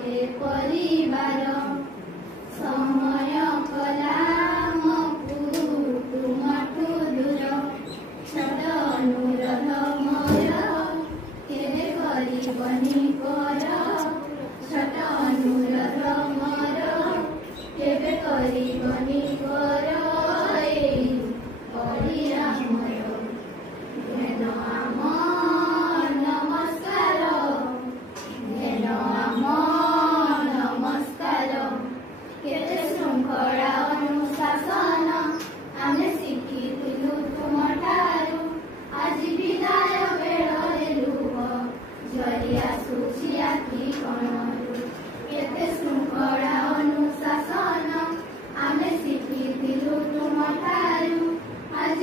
ए परिवार समय कला तुमठू दूर छोट अनुरोध मोर केबे करबनी कर छोट अनुरोध मोर केबे करबनी कर पड़िया मोर घेन आम नमस्कार घेन आम नमस्कार केते श्रृंखला अनुशासन आमे शिखिलु तुमठारु आज विदाय बेଳରେ लुह झरी आसुछि आखि कणरू केते श्रृंखला अनुशासन आमे शिखिलु तुमठारु आज